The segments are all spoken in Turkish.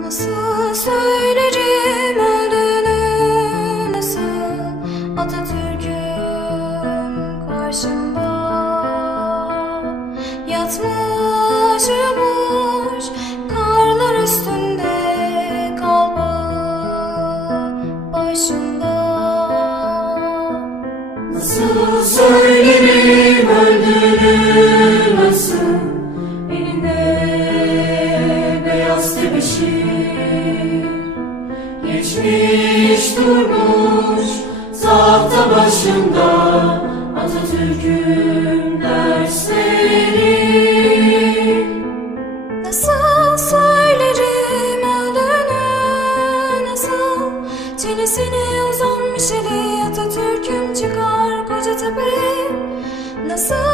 Nasıl söylerim öldüğünü Nasıl Atatürk'üm karşımda? Yatmış uyumuş karlar üstünde kalbağı Nasıl söylerim beyaz tebeşir Geçmiş durmuş tahta başında Atatürk'ün dersleri. Nasıl söylerim öldüğünü Nasıl çenesine uzanmış eli Atatürk'üm çıkar koca tepeye? Nasıl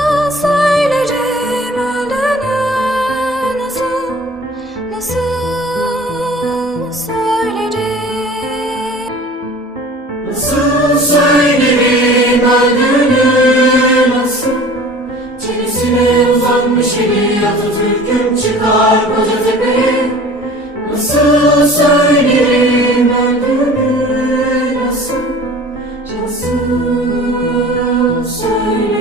Nasıl söylerim? Nasıl söylerim öldüğünü nasıl? Çenesine uzanmış eli Atatürk'üm çıkar Kocatepe'ye. Nasıl söylerim öldüğünü nasıl? Nasıl söylerim?